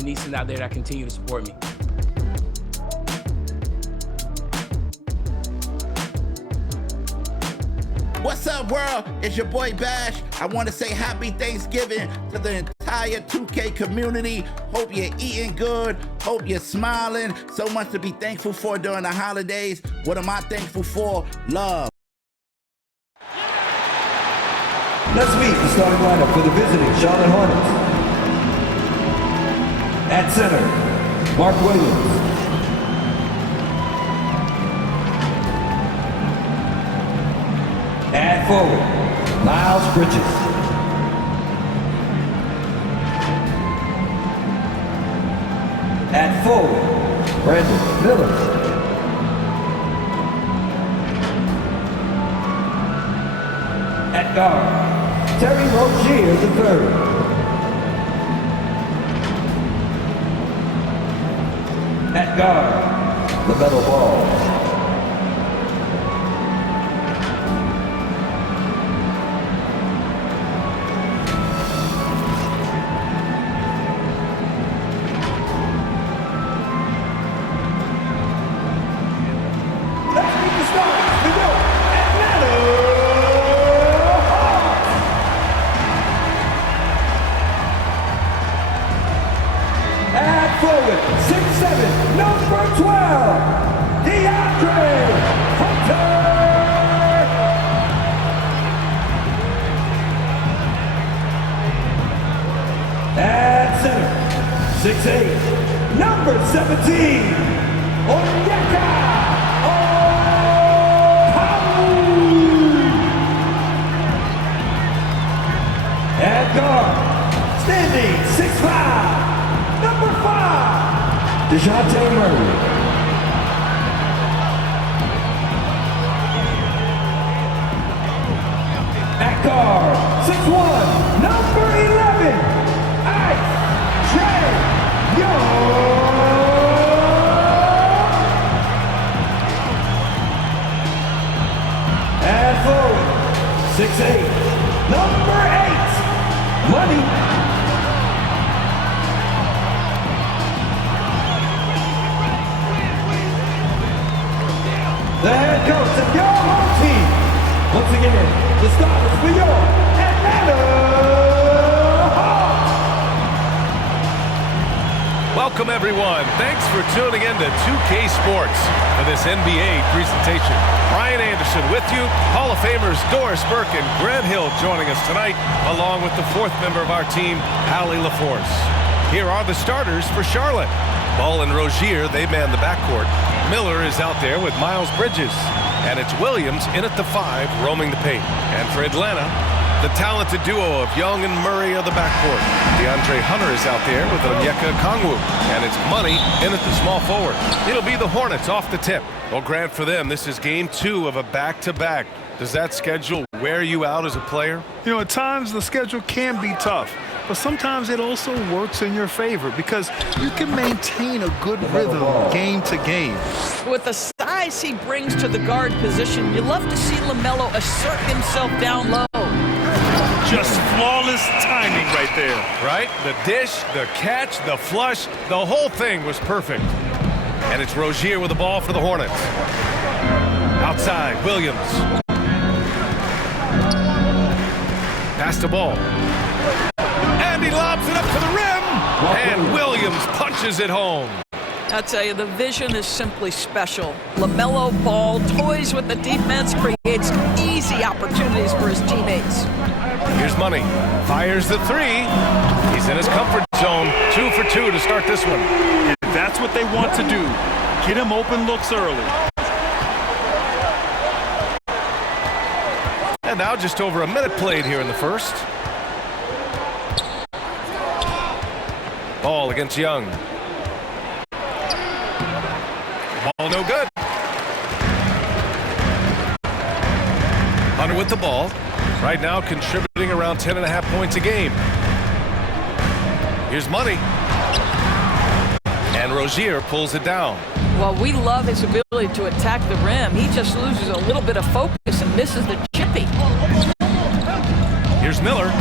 and nieces out there that continue to support me. What's up, world? It's your boy Bash. I want to say happy Thanksgiving to the entire 2K community. Hope you're eating good. Hope you're smiling. So much to be thankful for during the holidays. What am I thankful for? Love. Let's meet the starting lineup for the visiting Charlotte Hornets. At center, Mark Williams. At forward, Miles Bridges. At forward, Brandon Miller. At guard, Terry Rozier III. At guard, LaMelo Ball. At center, 6'8", number 17, Onyeka Okongwu. At guard, standing 6'5", number 5, DeJounte Murray. At guard, 6'1", number 11, and forward, 6'8", number 8, Money. The head coach of your home team. Once again, the starters for your Atlanta. Welcome, everyone. Thanks for tuning in to 2K Sports for this NBA presentation. Brian Anderson with you. Hall of Famers Doris Burke and Grant Hill joining us tonight, along with the fourth member of our team, Allie LaForce. Here are the starters for Charlotte. Ball and Rozier, they man the backcourt. Miller is out there with Miles Bridges. And it's Williams in at the 5, roaming the paint. And for Atlanta, the talented duo of Young and Murray of the backcourt. DeAndre Hunter is out there with Onyeka Okongwu. And it's Money in at the small forward. It'll be the Hornets off the tip. Well, Grant, for them, this is game 2 of a back-to-back. Does that schedule wear you out as a player? You know, at times the schedule can be tough, but sometimes it also works in your favor because you can maintain a good rhythm game to game. With the size he brings to the guard position, you love to see LaMelo assert himself down low. Just flawless timing right there. Right? The dish, the catch, the flush, the whole thing was perfect. And it's Rozier with the ball for the Hornets. Outside, Williams. Pass the ball. And he lobs it up to the rim. And Williams punches it home. I tell you, the vision is simply special. LaMelo Ball toys with the defense, creates easy opportunities for his teammates. Here's Money. Fires the 3. He's in his comfort zone. 2 for 2 to start this one. And that's what they want to do. Get him open looks early. And now just over a minute played here in the first. Ball against Young. Ball no good. Hunter with the ball. Right now contributing around 10.5 points a game. Here's Money. And Rozier pulls it down. Well, we love his ability to attack the rim. He just loses a little bit of focus and misses the chippy. Here's Miller.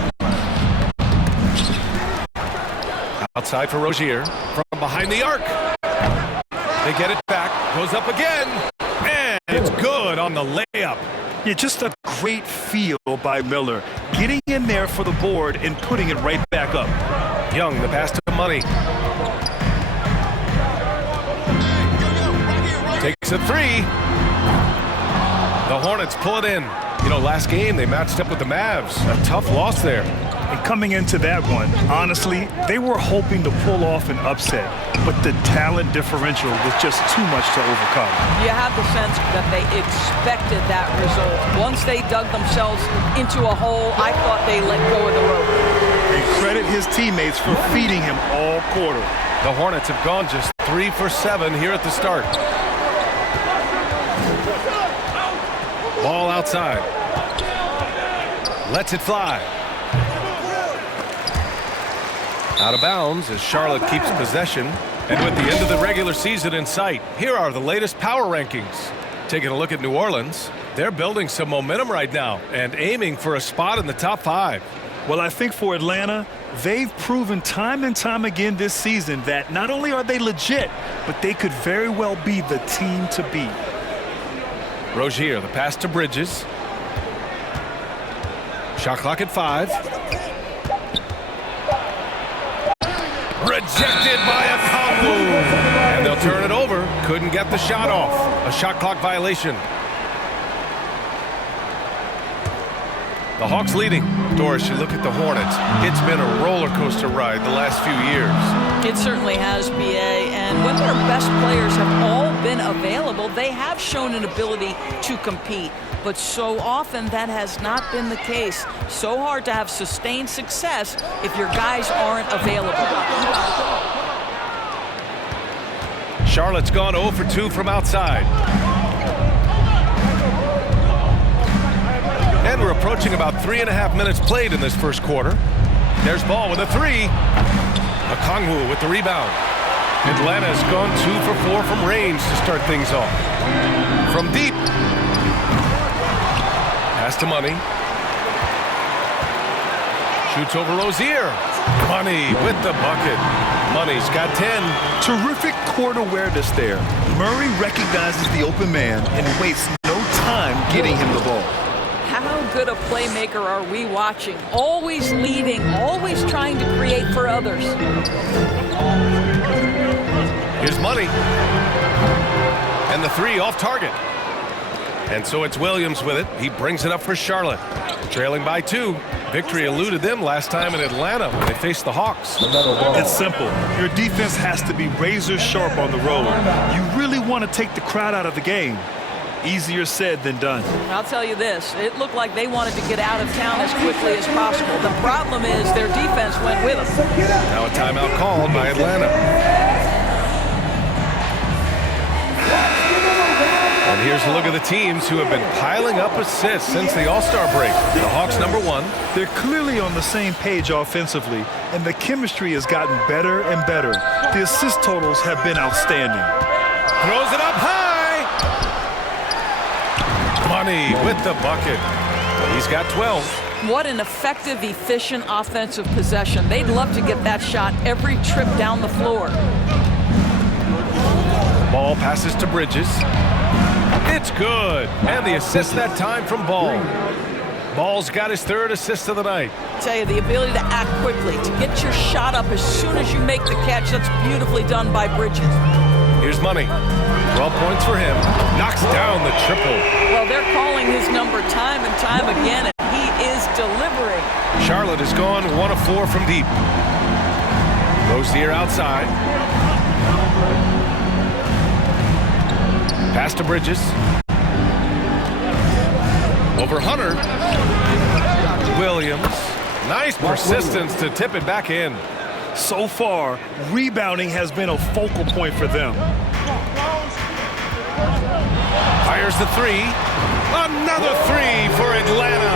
Outside for Rozier from behind the arc. They get it back. Goes up again. And it's good on the layup. Yeah, just a great feel by Miller. Getting in there for the board and putting it right back up. Young, the pass to Money. Takes a three. The Hornets pull it in. You know, last game they matched up with the Mavs. A tough loss there. And coming into that one, honestly, they were hoping to pull off an upset, but the talent differential was just too much to overcome. You have the sense that they expected that result. Once they dug themselves into a hole, I thought they let go of the rope. And credit his teammates for feeding him all quarter. The Hornets have gone just 3 for 7 here at the start. Ball outside. Lets it fly. Out of bounds as Charlotte keeps possession. And with the end of the regular season in sight, here are the latest power rankings. Taking a look at New Orleans, they're building some momentum right now and aiming for a spot in the top 5. Well, I think for Atlanta, they've proven time and time again this season that not only are they legit, but they could very well be the team to beat. Rozier, the pass to Bridges. Shot clock at 5. Rejected by a Okongwu. And they'll turn it over. Couldn't get the shot off. A shot clock violation. The Hawks leading. Doris, you look at the Hornets. It's been a roller coaster ride the last few years. It certainly has, BA. And when their best players have all been available, they have shown an ability to compete. But so often that has not been the case. So hard to have sustained success if your guys aren't available. Charlotte's gone 0 for 2 from outside. And we're approaching about 3.5 minutes played in this first quarter. There's Ball with a 3. Okongwu with the rebound. Atlanta's gone 2 for 4 from range to start things off. From deep. Pass to Money. Shoots over Rozier. Money with the bucket. Money's got 10. Terrific court awareness there. Murray recognizes the open man and wastes no time getting him the ball. How good a playmaker are we watching? Always leading, always trying to create for others. Here's Money. And the 3 off target. And so it's Williams with it. He brings it up for Charlotte. Trailing by 2. Victory eluded them last time in Atlanta when they faced the Hawks. It's simple. Your defense has to be razor sharp on the road. You really want to take the crowd out of the game. Easier said than done. I'll tell you this, it looked like they wanted to get out of town as quickly as possible. The problem is their defense went with them. Now a timeout called by Atlanta. And here's a look at the teams who have been piling up assists since the All-Star break. The Hawks #1. They're clearly on the same page offensively, and the chemistry has gotten better and better. The assist totals have been outstanding. Throws it up high. Money with the bucket. He's got 12. What an effective, efficient offensive possession. They'd love to get that shot every trip down the floor. Ball passes to Bridges. It's good. And the assist that time from Ball. Ball's got his 3rd assist of the night. I tell you, the ability to act quickly, to get your shot up as soon as you make the catch, that's beautifully done by Bridges. Here's Money. 12 points for him. Knocks down the triple. Well, they're calling his number time and time again, and he is delivering. Charlotte has gone 1 of 4 from deep. Rozier outside. Pass to Bridges. Over Hunter. Williams. Nice persistence to tip it back in. So far, rebounding has been a focal point for them. Fires the 3. Another 3 for Atlanta.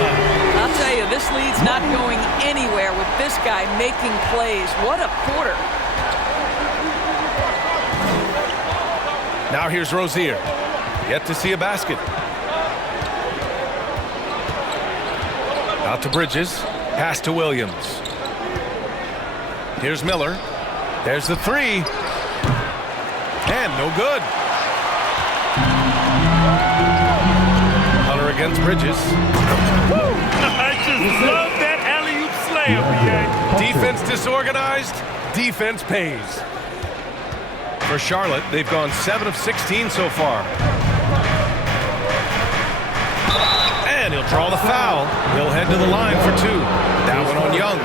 I'll tell you, this lead's not going anywhere with this guy making plays. What a quarter. Now here's Rozier. Yet to see a basket. Out to Bridges. Pass to Williams. Here's Miller. There's the three. And no good. Hunter against Bridges. Woo! I just love that alley-oop slam, BA. Defense disorganized. Defense pays. For Charlotte, they've gone 7 of 16 so far. And he'll draw the foul. He'll head to the line for 2. That one on Young.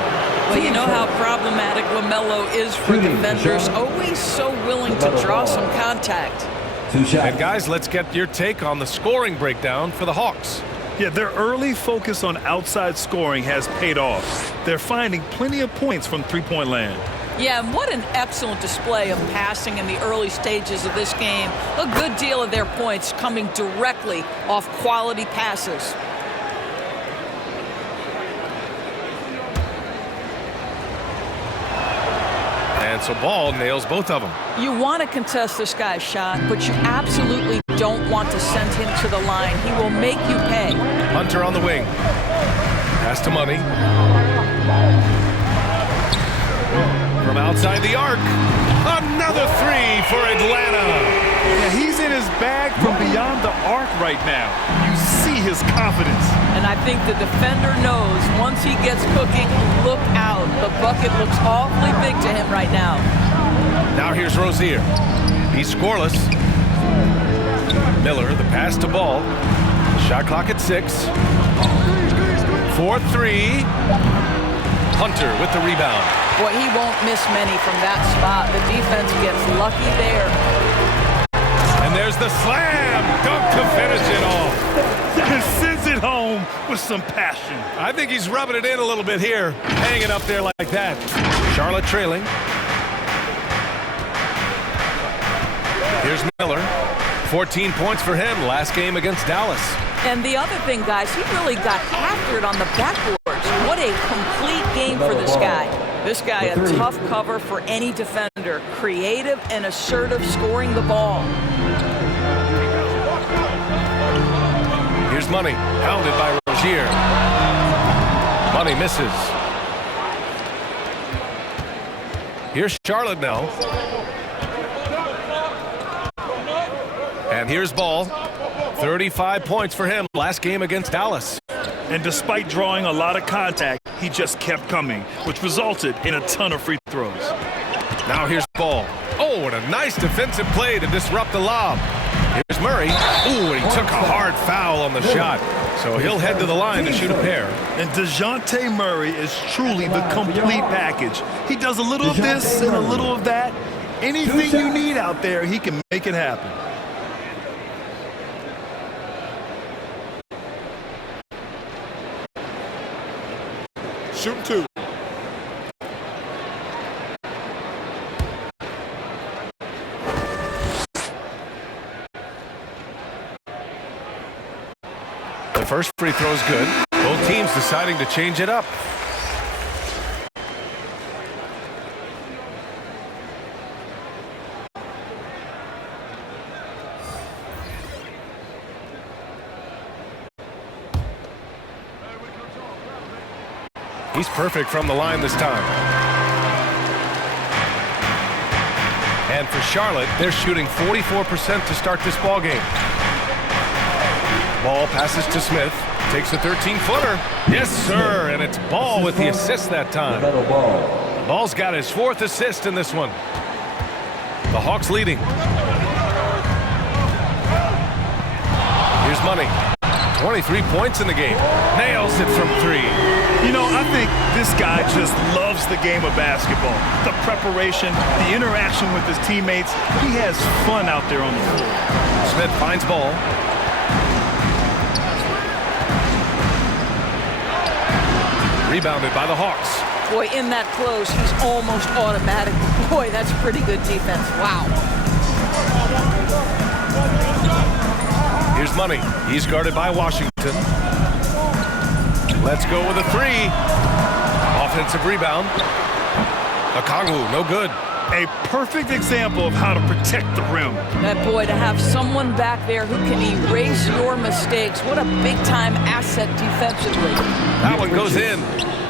Well, you know how problematic LaMelo is for defenders. Always so willing to draw some contact. And guys, let's get your take on the scoring breakdown for the Hawks. Yeah, their early focus on outside scoring has paid off. They're finding plenty of points from three-point land. Yeah, and what an excellent display of passing in the early stages of this game. A good deal of their points coming directly off quality passes. And so Ball nails both of them. You want to contest this guy's shot, but you absolutely don't want to send him to the line. He will make you pay. Hunter on the wing. Pass to Money. From outside the arc. Another three for Atlanta. Yeah, he's in his bag from beyond the arc right now. You see his confidence. And I think the defender knows once he gets cooking, look out. The bucket looks awfully big to him right now. Now here's Rozier. He's scoreless. Miller, the pass to Ball. Shot clock at 6. 4-3. Hunter with the rebound. Boy, he won't miss many from that spot. The defense gets lucky there. And there's the slam dunk to finish it off. Sends it home with some passion. I think he's rubbing it in a little bit here. Hanging up there like that. Charlotte trailing. Here's Miller. 14 points for him last game against Dallas. And the other thing, guys, he really got after it on the backboards. What a complete game for this guy. This guy, a tough cover for any defender. Creative and assertive scoring the ball. Here's Money, pounded by Rozier. Money misses. Here's Charlotte now. And here's Ball. 35 points for him last game against Dallas. And despite drawing a lot of contact, he just kept coming, which resulted in a ton of free throws. Now here's Ball. Oh, and a nice defensive play to disrupt the lob. Here's Murray. Ooh, and he took a hard foul on the shot. So he'll head to the line to shoot a pair. And DeJounte Murray is truly the complete package. He does a little of this and a little of that. Anything you need out there, he can make it happen. Shooting 2. The first free throw is good. Both teams deciding to change it up. He's perfect from the line this time. And for Charlotte, they're shooting 44% to start this ball game. Ball passes to Smith. Takes a 13-footer. Yes, sir. And it's Ball with the assist that time. Ball's got his 4th assist in this one. The Hawks leading. Here's Money. 23 points in the game. Nails it from 3. You know, I think this guy just loves the game of basketball. The preparation, the interaction with his teammates. He has fun out there on the floor. Smith finds Ball. Rebounded by the Hawks. Boy, in that close, he's almost automatic. Boy, that's pretty good defense. Wow. Here's Money. He's guarded by Washington. Let's go with a 3. Offensive rebound. Okongwu, no good. A perfect example of how to protect the rim. That boy, to have someone back there who can erase your mistakes. What a big-time asset defensively. That one goes in.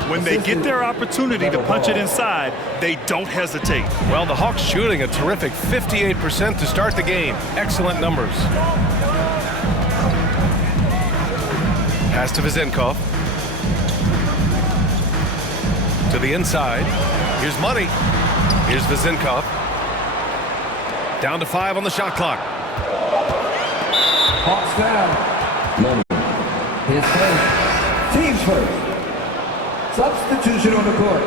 When they get their opportunity to punch it inside, they don't hesitate. Well, the Hawks shooting a terrific 58% to start the game. Excellent numbers. Pass to Vezenkov. To the inside. Here's Money. Here's Vezenkov. Down to 5 on the shot clock. Hawks down. His first. Team's first. Substitution on the court.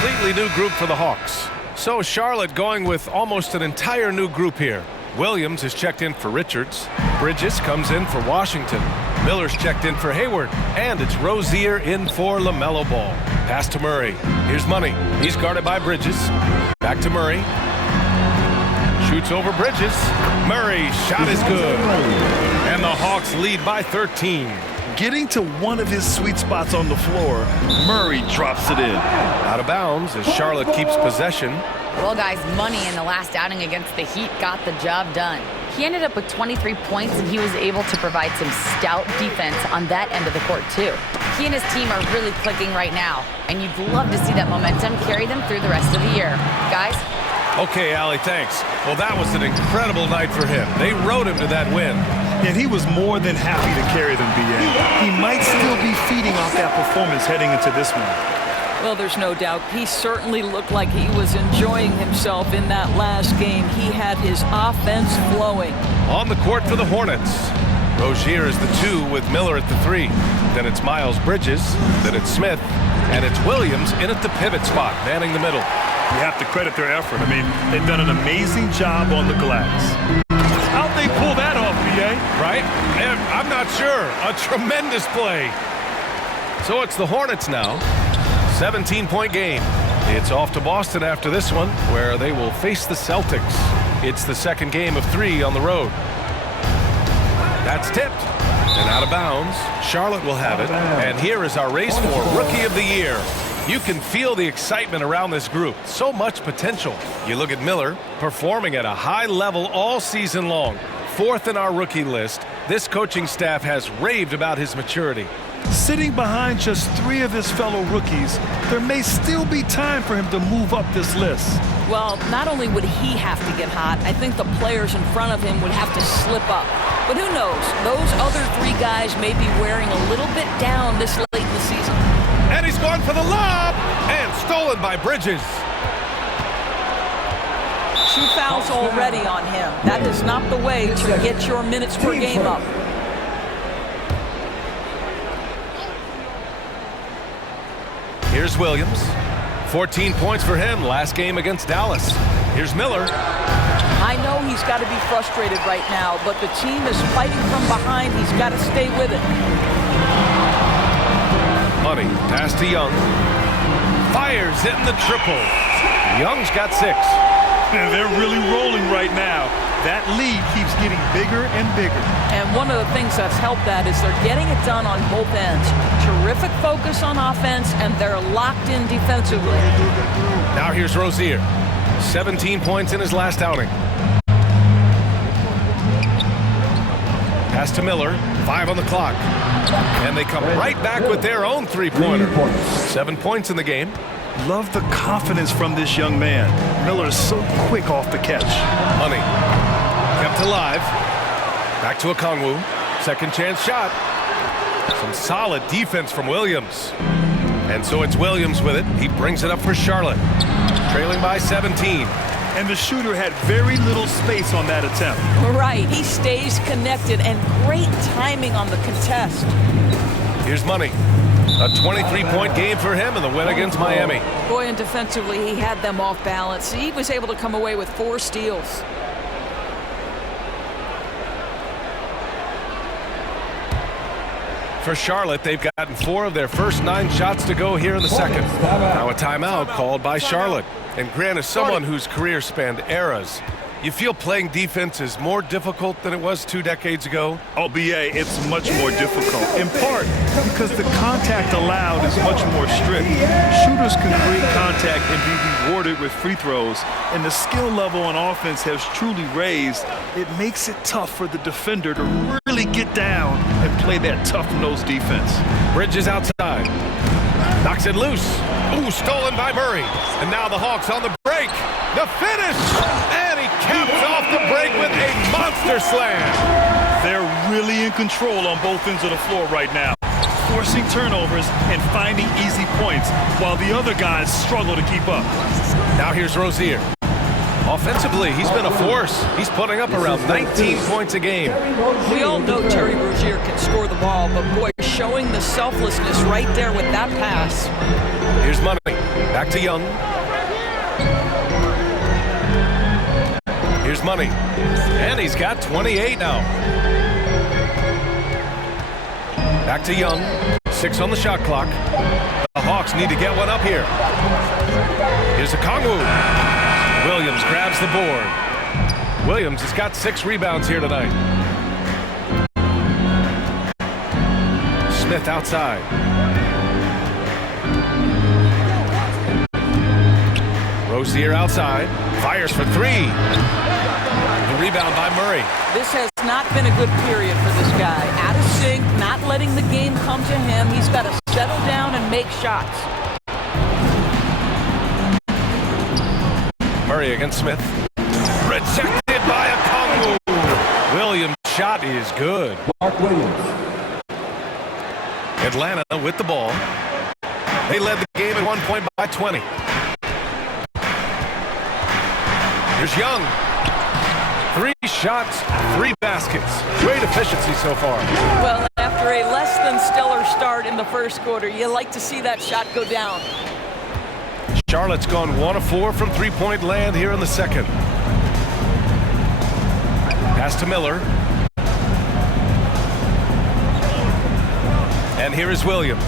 Completely new group for the Hawks. So Charlotte going with almost an entire new group here. Williams is checked in for Richards. Bridges comes in for Washington. Miller's checked in for Hayward. And it's Rozier in for LaMelo Ball. Pass to Murray. Here's Money. He's guarded by Bridges. Back to Murray. Shoots over Bridges. Murray, shot is good. And the Hawks lead by 13. Getting to one of his sweet spots on the floor, Murray drops it in. Out of bounds as Charlotte keeps possession. Well, guys, Money in the last outing against the Heat got the job done. He ended up with 23 points, and he was able to provide some stout defense on that end of the court, too. He and his team are really clicking right now, and you'd love to see that momentum carry them through the rest of the year. Guys? Okay, Allie, thanks. Well, that was an incredible night for him. They rode him to that win. And he was more than happy to carry them, B.A. He might still be feeding off that performance heading into this one. Well, there's no doubt. He certainly looked like he was enjoying himself in that last game. He had his offense flowing. On the court for the Hornets. Rozier is the 2 with Miller at the 3. Then it's Miles Bridges. Then it's Smith. And it's Williams in at the pivot spot, manning the middle. You have to credit their effort. I mean, they've done an amazing job on the glass. How'd they pull that off, B.A.? Right? I'm not sure. A tremendous play. So it's the Hornets now. 17-point game. It's off to Boston after this one, where they will face the Celtics. It's the second game of 3 on the road. That's tipped. And out of bounds. Charlotte will have it. And here is our race for Rookie of the Year. You can feel the excitement around this group. So much potential. You look at Miller, performing at a high level all season long. 4th in our rookie list. This coaching staff has raved about his maturity. Sitting behind just 3 of his fellow rookies, there may still be time for him to move up this list. Well, not only would he have to get hot, I think the players in front of him would have to slip up. But who knows? Those other 3 guys may be wearing a little bit down this late in the season. And he's gone for the lob! And stolen by Bridges. 2 fouls already on him. That is not the way to get your minutes per game up. Here's Williams. 14 points for him last game against Dallas. Here's Miller. I know he's got to be frustrated right now, but the team is fighting from behind. He's got to stay with it. Money. Pass to Young. Fires in the triple. Young's got 6. And they're really rolling right now. That lead keeps getting bigger and bigger. And one of the things that's helped that is they're getting it done on both ends. Terrific focus on offense, and they're locked in defensively. Now here's Rozier. 17 points in his last outing. Pass to Miller. 5 on the clock. And they come right back with their own 3-pointer. 7 points in the game. Love the confidence from this young man. Miller is so quick off the catch. Money. Kept alive. Back to Okongwu. Second chance shot. Some solid defense from Williams. And so it's Williams with it. He brings it up for Charlotte. Trailing by 17. And the shooter had very little space on that attempt. Right. He stays connected, and great timing on the contest. Here's Money. A 23-point game for him in the win against Miami. Boy, and defensively, he had them off balance. He was able to come away with 4 steals. For Charlotte, they've gotten 4 of their first 9 shots to go here in the second. Now a timeout called by Charlotte. And Grant is someone whose career spanned eras. You feel playing defense is more difficult than it was 2 decades ago? Oh, BA, it's much more difficult, in part because the contact allowed is much more strict. Shooters can create contact and be rewarded with free throws, and the skill level on offense has truly raised. It makes it tough for the defender to really get down and play that tough-nosed defense. Bridges outside. Knocks it loose. Ooh, stolen by Murray. And now the Hawks on the break. The finish! And he caps off the break with a monster slam. They're really in control on both ends of the floor right now, forcing turnovers and finding easy points while the other guys struggle to keep up. Now here's Rozier. Offensively, he's been a force. He's putting up around 19 points a game. We all know Terry Rozier can score the ball, but boy, showing the selflessness right there with that pass. Here's Money. Back to Young. Here's Money. And he's got 28 now. Back to Young. 6 on the shot clock. The Hawks need to get one up here. Here's a Okongwu. Williams grabs the board. Williams has got 6 rebounds here tonight. Smith outside. Rozier outside. Fires for 3. The rebound by Murray. This has not been a good period for this guy. Out of sync, not letting the game come to him. He's got to settle down and make shots. Murray against Smith. Rejected by Okongwu. Williams' shot is good. Mark Williams. Atlanta with the ball. They led the game at 1 point by 20. Here's Young. 3 shots, 3 baskets. Great efficiency so far. Well, after a less than stellar start in the first quarter, you like to see that shot go down. Charlotte's gone 1 of 4 from three-point land here in the second. Pass to Miller. And here is Williams.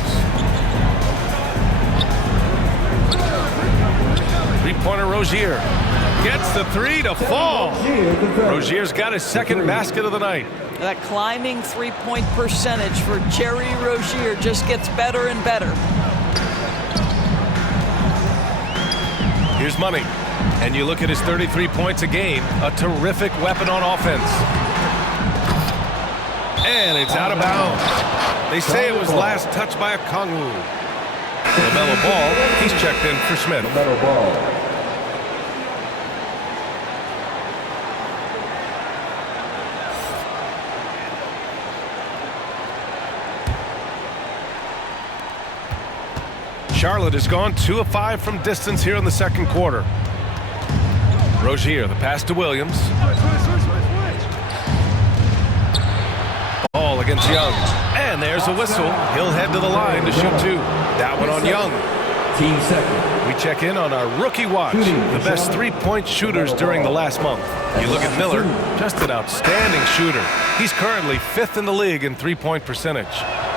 Three-pointer Rozier. Gets the 3 to fall. Rozier's got his second basket of the night. That climbing three-point percentage for Terry Rozier just gets better and better. Here's Money. And you look at his 33 points a game, a terrific weapon on offense. And it's out of bounds. They say it was last touched by Okongwu. LaMelo Ball, he's checked in for Smith. LaMelo Ball. Charlotte has gone 2 of 5 from distance here in the second quarter. Rozier, the pass to Williams. Ball against Young. And there's a whistle. He'll head to the line to shoot 2. That one on Young. Team second. We check in on our rookie watch, the best three-point shooters during the last month. You look at Miller, just an outstanding shooter. He's currently 5th in the league in three-point percentage.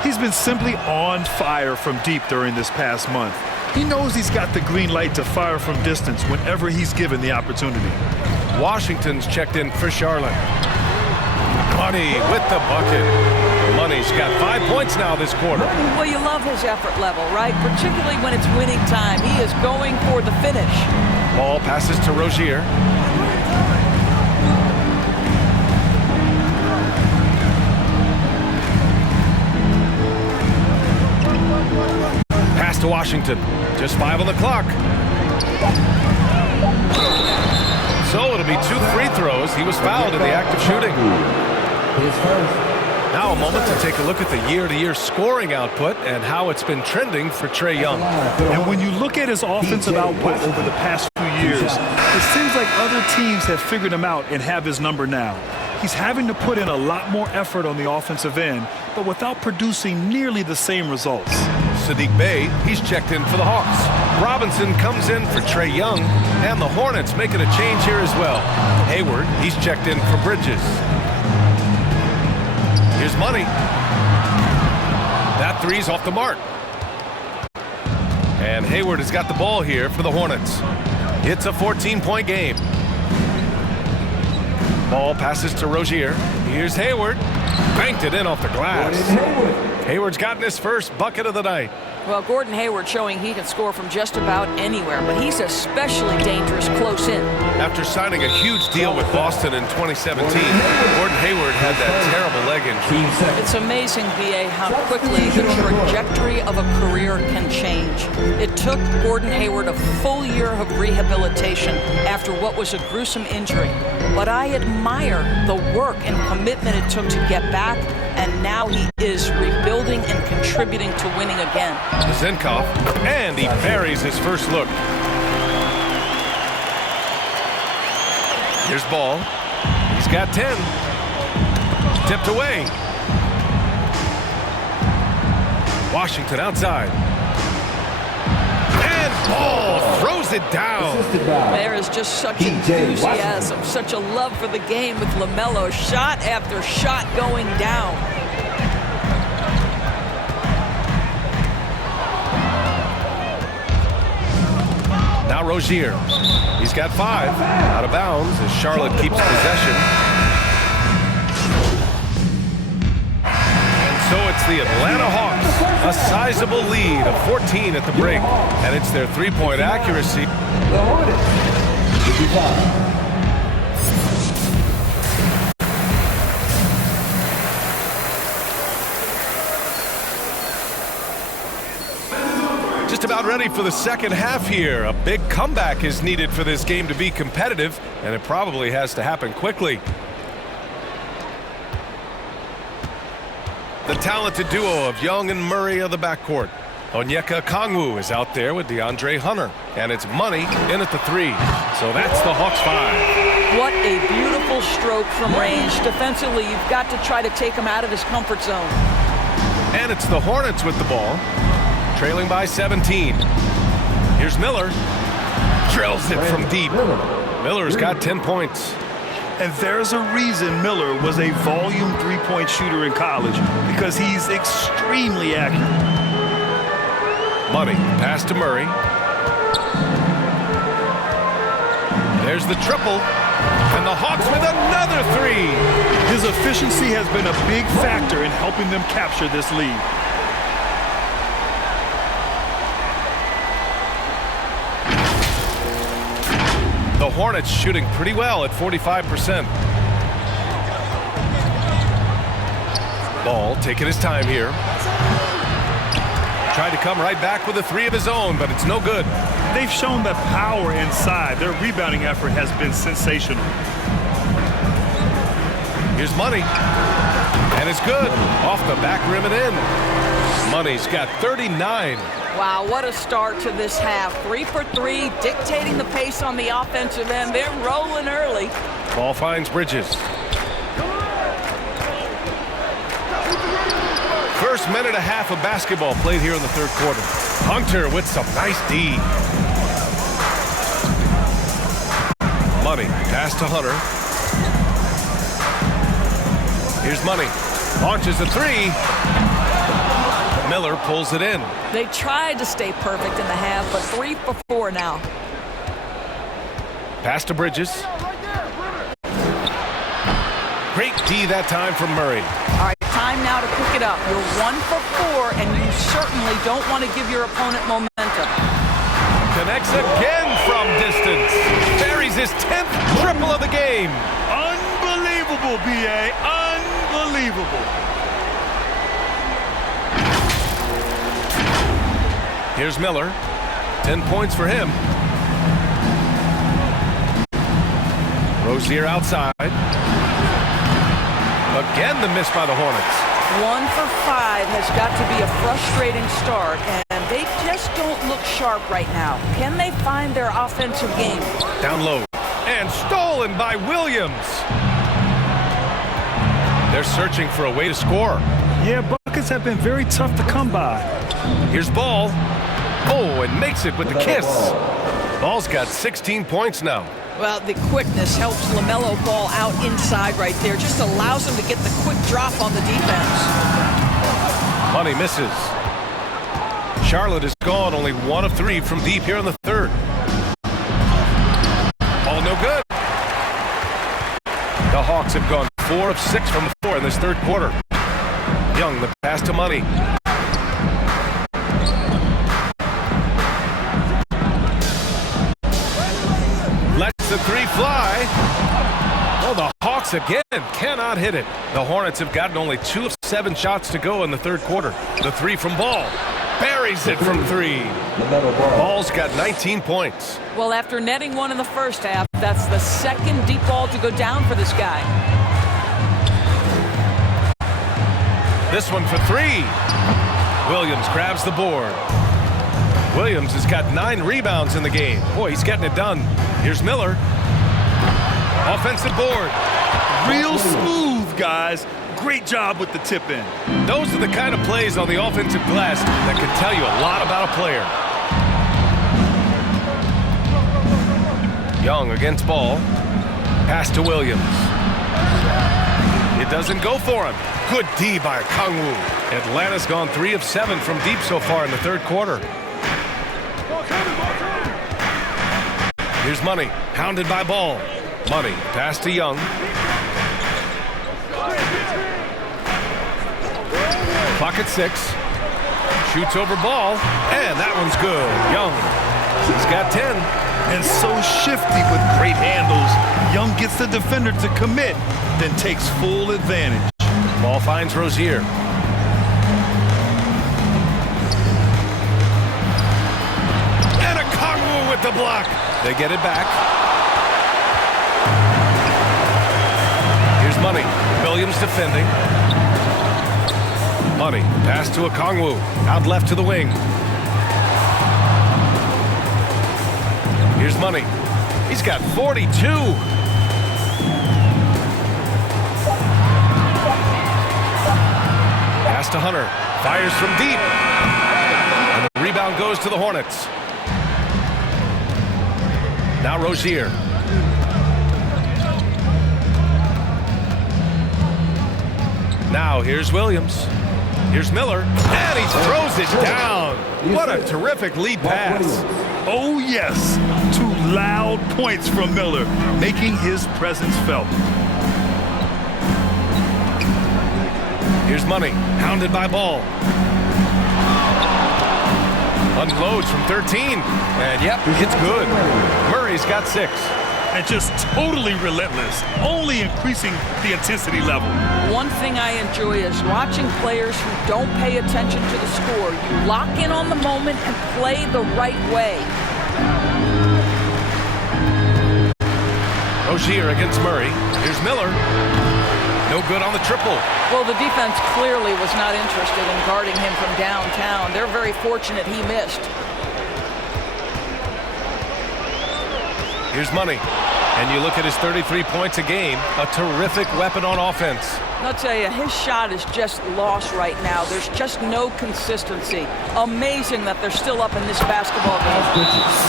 He's been simply on fire from deep during this past month. He knows he's got the green light to fire from distance whenever he's given the opportunity. Washington's checked in for Charlotte. Money with the bucket. Money's got 5 points now this quarter. Well, you love his effort level, right? Particularly when it's winning time. He is going for the finish. Ball passes to Rozier. Pass to Washington. Just 5 on the clock. So it'll be 2 free throws. He was fouled in the act of shooting. His first. Now a moment to take a look at the year-to-year scoring output and how it's been trending for Trae Young. And when you look at his offensive output over the past few years, it seems like other teams have figured him out and have his number now. He's having to put in a lot more effort on the offensive end, but without producing nearly the same results. Sadiq Bey, he's checked in for the Hawks. Robinson comes in for Trae Young, and the Hornets making a change here as well. Hayward, he's checked in for Bridges. Here's Money. That three's off the mark. And Hayward has got the ball here for the Hornets. It's a 14-point game. Ball passes to Rozier. Here's Hayward. Banked it in off the glass. Hayward's gotten his first bucket of the night. Well, Gordon Hayward showing he can score from just about anywhere, but he's especially dangerous close in. After signing a huge deal with Boston in 2017, Gordon Hayward had that terrible leg injury. It's amazing, B.A., how quickly the trajectory of a career can change. It took Gordon Hayward a full year of rehabilitation after what was a gruesome injury. But I admire the work and commitment it took to get back, and now he is rebuilding and contributing to winning again. Zinkoff, and he buries his first look. Here's Ball. He's got 10. Tipped away. Washington outside. And Ball throws it down. There is just such enthusiasm, such a love for the game with LaMelo. Shot after shot going down. Now Rozier. He's got 5. Out of bounds as Charlotte keeps possession. And so it's the Atlanta Hawks. A sizable lead of 14 at the break. And it's their three-point accuracy. The Hornets, 55. Just about ready for the second half here. A big comeback is needed for this game to be competitive, and it probably has to happen quickly. The talented duo of Young and Murray of the backcourt. Onyeka Okongwu is out there with DeAndre Hunter, and it's Money in at the 3. So that's the Hawks 5. What a beautiful stroke from range. Defensively, you've got to try to take him out of his comfort zone. And it's the Hornets with the ball, trailing by 17. Here's Miller. Drills it from deep. Miller's got 10 points. And there's a reason Miller was a volume three-point shooter in college, because he's extremely accurate. Money, pass to Murray. There's the triple. And the Hawks with another 3. His efficiency has been a big factor in helping them capture this lead. The Hornets shooting pretty well at 45%. Ball taking his time here. Tried to come right back with a 3 of his own, but it's no good. They've shown that power inside. Their rebounding effort has been sensational. Here's Money. And it's good. Off the back rim and in. Money's got 39. Wow, what a start to this half. 3 for 3, dictating the pace on the offensive end. They're rolling early. Ball finds Bridges. First minute and a half of basketball played here in the third quarter. Hunter with some nice D. Money, pass to Hunter. Here's Money. Launches a 3. Miller pulls it in. They tried to stay perfect in the half, but 3 for 4 now. Pass to Bridges. Great D that time from Murray. All right, time now to pick it up. You're 1 for 4, and you certainly don't want to give your opponent momentum. Connects again from distance. Buries his 10th triple of the game. Unbelievable, B.A. Unbelievable. Here's Miller. 10 points for him. Rozier outside. Again, the miss by the Hornets. 1 for 5 has got to be a frustrating start, and they just don't look sharp right now. Can they find their offensive game? Down low. And stolen by Williams. They're searching for a way to score. Yeah, buckets have been very tough to come by. Here's Ball. Oh, and makes it with the kiss. Ball's got 16 points now. Well, the quickness helps LaMelo Ball out inside right there. Just allows him to get the quick drop on the defense. Money misses. Charlotte is gone, only 1 of 3 from deep here in the third. Ball no good. The Hornets have gone 4 of 6 from the floor in this third quarter. Young, the pass to Money. Lets the three fly. Oh, the Hawks again cannot hit it. The Hornets have gotten only 2 of 7 shots to go in the third quarter. The three from Ball. Buries it from 3. Ball's got 19 points. Well, after netting one in the first half, that's the second deep ball to go down for this guy. This one for 3. Williams grabs the board. Williams has got 9 rebounds in the game. Boy, he's getting it done. Here's Miller. Offensive board. Real smooth, guys. Great job with the tip in. Those are the kind of plays on the offensive glass that can tell you a lot about a player. Young against Ball. Pass to Williams. It doesn't go for him. Good D by Kangwoo. Atlanta's gone 3 of 7 from deep so far in the third quarter. Here's Money. Hounded by Ball. Money. Pass to Young. Clock at 6. Shoots over Ball. And that one's good. Young. He's got 10. And so shifty with great handles. Young gets the defender to commit, then takes full advantage. Ball finds Rozier. And a Kangwoo with the block. They get it back. Here's Money. Williams defending. Money. Pass to a Kangwoo. Out left to the wing. Here's Money. He's got 42. Pass to Hunter. Fires from deep. And the rebound goes to the Hornets. Now Rozier. Now here's Williams. Here's Miller. And he throws it down. What a terrific lead pass. Oh, yes. 2 loud points from Miller, making his presence felt. Here's Money. Hounded by Ball. Unloads from 13. And yep, it's good. Murray's got 6. And just totally relentless, only increasing the intensity level. One thing I enjoy is watching players who don't pay attention to the score. You lock in on the moment and play the right way. Rozier against Murray. Here's Miller. No good on the triple. Well, the defense clearly was not interested in guarding him from downtown. They're very fortunate he missed. Here's Money. And you look at his 33 points a game, a terrific weapon on offense. I'll tell you, his shot is just lost right now. There's just no consistency. Amazing that they're still up in this basketball game.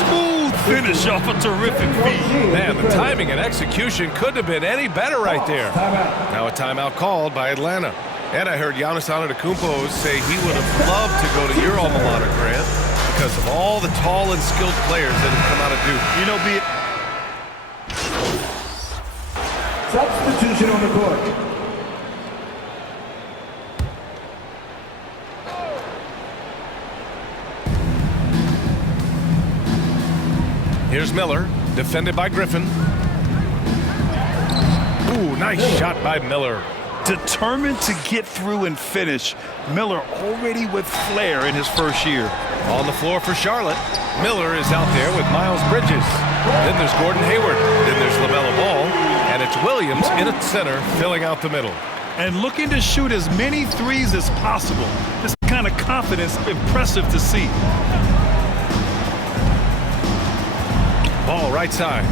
Smooth finish off a terrific feed. Man, the timing and execution couldn't have been any better right there. Now a timeout called by Atlanta. And I heard Giannis Antetokounmpo say he would have loved to go to your alma mater, Grant, because of all the tall and skilled players that have come out of Duke. You know, Substitution on the court. Here's Miller, defended by Griffin. Ooh, nice shot by Miller. determined to get through and finish. Miller already with flair in his first year. On the floor for Charlotte. Miller is out there with Miles Bridges. Then there's Gordon Hayward. Then there's LaMelo Ball. And it's Williams in at center, filling out the middle. And looking to shoot as many threes as possible. This kind of confidence, impressive to see. Ball right side.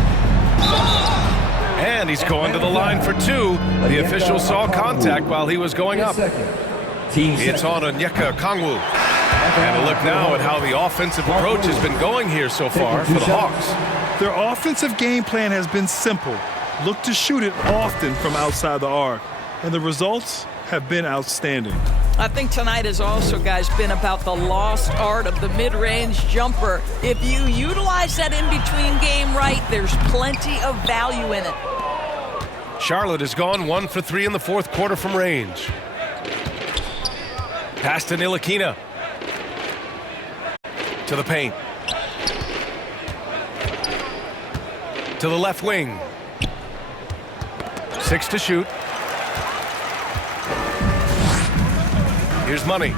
And he's going to the line for two. The official saw contact while he was going up. It's on Onyeka Okongwu. And a look now at how the offensive approach has been going here so far for the Hawks. Their offensive game plan has been simple. Look to shoot it often from outside the arc. And the results have been outstanding. I think tonight has also, guys, been about the lost art of the mid-range jumper. If you utilize that in-between game right, there's plenty of value in it. Charlotte has gone 1 for 3 in the fourth quarter from range. Pass to Ntilikina. To the paint. To the left wing. 6 to shoot. Here's Money.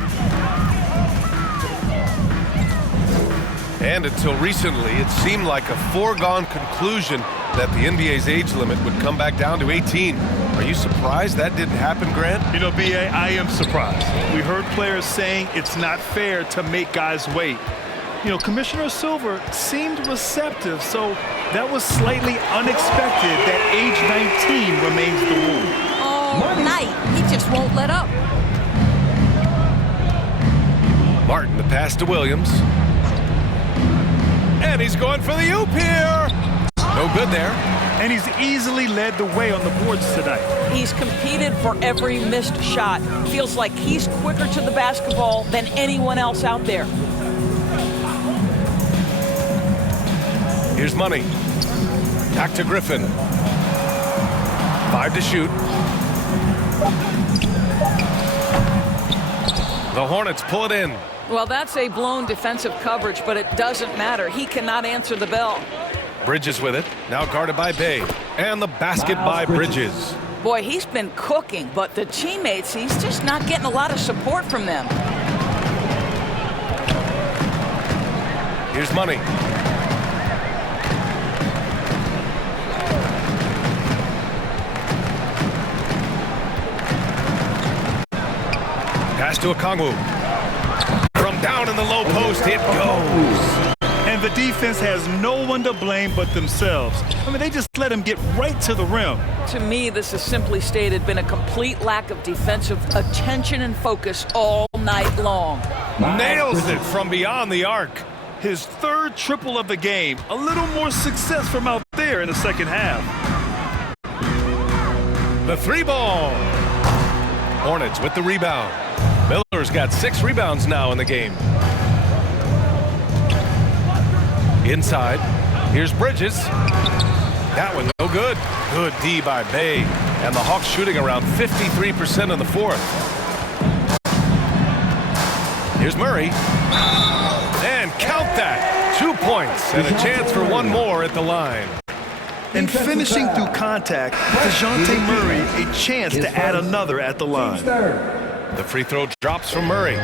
And until recently, it seemed like a foregone conclusion that the NBA's age limit would come back down to 18. Are you surprised that didn't happen, Grant? You know, B.A., I am surprised. We heard players saying it's not fair to make guys wait. You know, Commissioner Silver seemed receptive, so that was slightly unexpected that age 19 remains the rule. All night, he just won't let up. Martin, the pass to Williams. And he's going for the oop here. No good there. And he's easily led the way on the boards tonight. He's competed for every missed shot. Feels like he's quicker to the basketball than anyone else out there. Here's Money. Back to Griffin. 5 to shoot. The Hornets pull it in. Well, that's a blown defensive coverage, but it doesn't matter. He cannot answer the bell. Bridges with it. Now guarded by Bay. And the basket by Bridges. Boy, he's been cooking, but the teammates, he's just not getting a lot of support from them. Here's Money. Pass to Okongwu. From down in the low post, it goes. And the defense has no one to blame but themselves. I mean, they just let him get right to the rim. To me, this has simply stated been a complete lack of defensive attention and focus all night long. Nails it from beyond the arc. His third triple of the game. A little more success from out there in the second half. The 3-ball. Hornets with the rebound. Miller's got 6 rebounds now in the game. Inside. Here's Bridges. That one no good. Good D by Bay. And the Hawks shooting around 53% in the fourth. Here's Murray. And count that. 2 points and a chance for one more at the line. And finishing through contact, DeJounte Murray a chance to add another at the line. The free throw drops from Murray.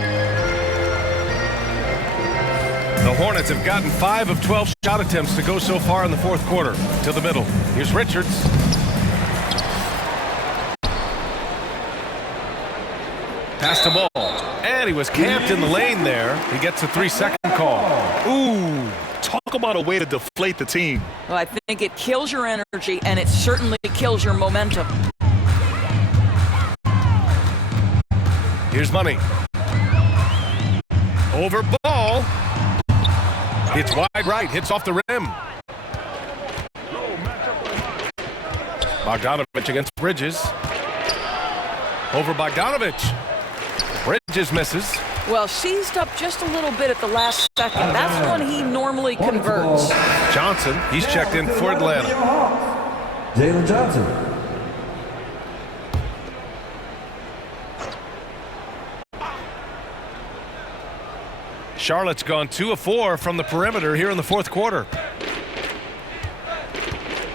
The Hornets have gotten 5 of 12 shot attempts to go so far in the fourth quarter. To the middle. Here's Richards. Pass the ball. And he was camped in the lane there. He gets a 3-second call. Ooh, talk about a way to deflate the team. Well, I think it kills your energy, and it certainly kills your momentum. Here's Money. Over ball. It's wide right. Hits off the rim. Bogdanovich against Bridges. Over Bogdanovich. Bridges misses. Well, seized up just a little bit at the last second. That's when he normally converts. Johnson, he's checked in for Atlanta. Jalen Johnson. Charlotte's gone 2 of 4 from the perimeter here in the fourth quarter.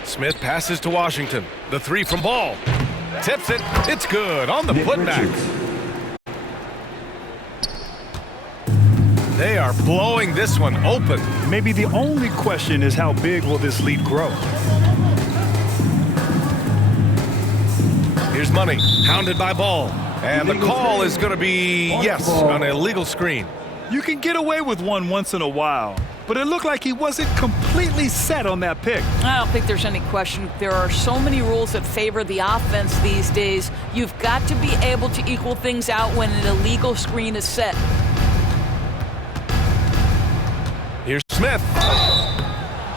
Smith passes to Washington. The 3 from Ball. Tips it. It's good on the putback. They are blowing this one open. Maybe the only question is how big will this lead grow? Here's Money. Hounded by Ball. And the call is going to be, yes, an illegal screen. You can get away with one once in a while, but it looked like he wasn't completely set on that pick. I don't think there's any question. There are so many rules that favor the offense these days. You've got to be able to equal things out when an illegal screen is set. Here's Smith.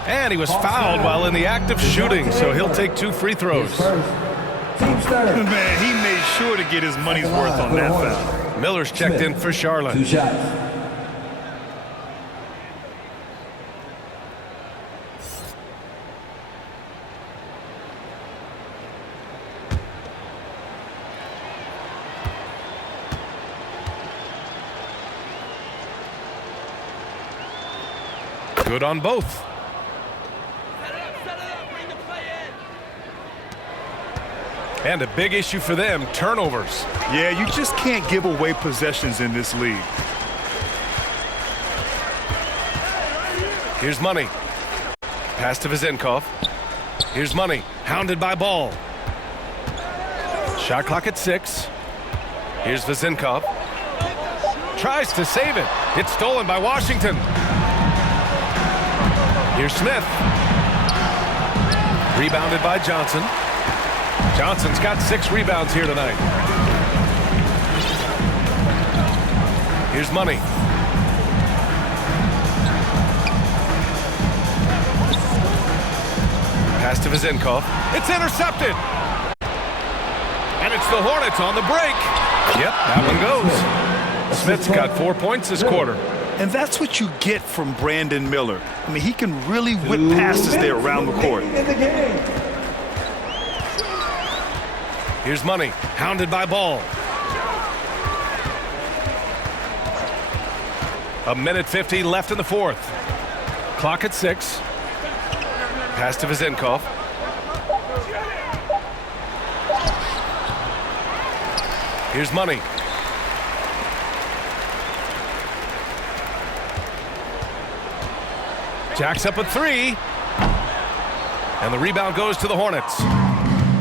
And he was fouled while in the act of shooting, so he'll take 2 free throws. Man, he made sure to get his money's worth on that foul. Miller's checked in for Charlotte. 2 shots. Good on both. And a big issue for them, turnovers. Yeah, you just can't give away possessions in this league. Here's Money. Pass to Vezenkov. Here's Money, hounded by Ball. Shot clock at 6. Here's Vezenkov. Tries to save it. It's stolen by Washington. Here's Smith. Rebounded by Johnson. Johnson's got 6 rebounds here tonight. Here's Money. Pass to Vezenkov. It's intercepted. And it's the Hornets on the break. Yep, that one goes. Smith's got 4 points this quarter. And that's what you get from Brandon Miller. I mean, he can really whip passes there around the court. Here's Money, hounded by Ball. A minute 50 left in the fourth. Clock at 6. Pass to Vezenkov. Here's Money. Jacks up a 3. And the rebound goes to the Hornets.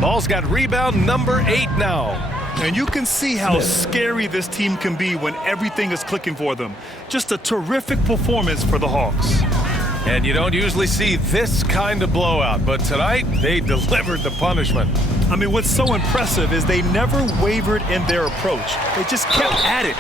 Ball's got rebound number 8 now. And you can see how scary this team can be when everything is clicking for them. Just a terrific performance for the Hawks. And you don't usually see this kind of blowout, but tonight they delivered the punishment. I mean, what's so impressive is they never wavered in their approach. They just kept at it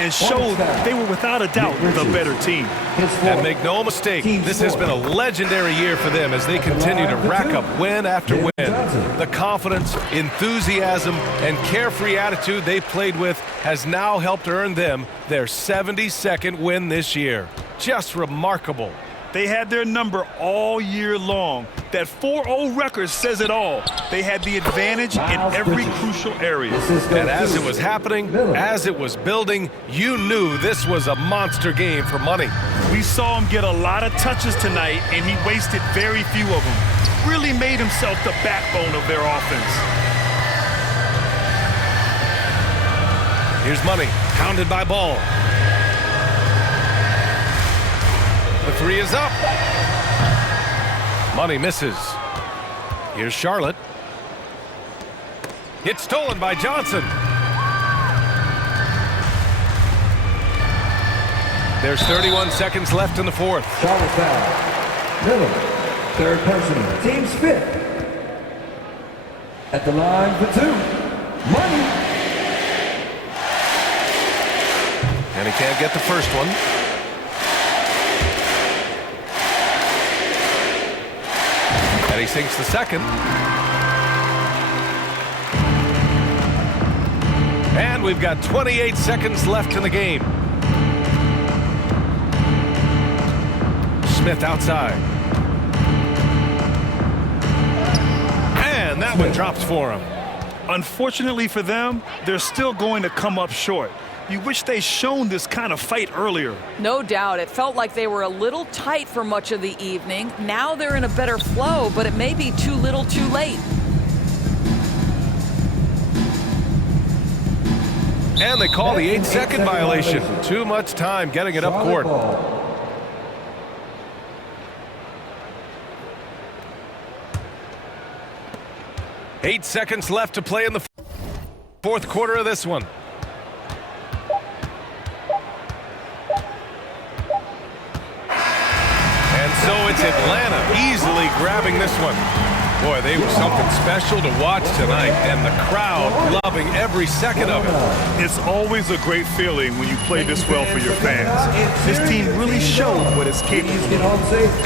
and showed they were without a doubt the better team. And make no mistake, this has been a legendary year for them as they continue to rack up win after win. The confidence, enthusiasm, and carefree attitude they played with has now helped earn them their 72nd win this year. Just remarkable. They had their number all year long. That 4-0 record says it all. They had the advantage in every crucial area. And as it was happening, as it was building, you knew this was a monster game for Money. We saw him get a lot of touches tonight, and he wasted very few of them. Really made himself the backbone of their offense. Here's Money, hounded by Ball. The 3 is up. Money misses. Here's Charlotte. It's stolen by Johnson. There's 31 seconds left in the fourth. Charlotte foul. Miller, third personal. Team's 5th. At the line for 2. Money. And he can't get the first one. And he sinks the second. And we've got 28 seconds left in the game. Smith outside. And that one drops for him. Unfortunately for them, they're still going to come up short. You wish they'd shown this kind of fight earlier. No doubt. It felt like they were a little tight for much of the evening. Now they're in a better flow, but it may be too little too late. And they call the 8-second violation. Too much time getting it up court. 8 seconds left to play in the fourth quarter of this one. And so it's Atlanta easily grabbing this one. Boy, they were something special to watch tonight, and the crowd loving every second of it. It's always a great feeling when you play this well for your fans. This team really showed what it's capable of.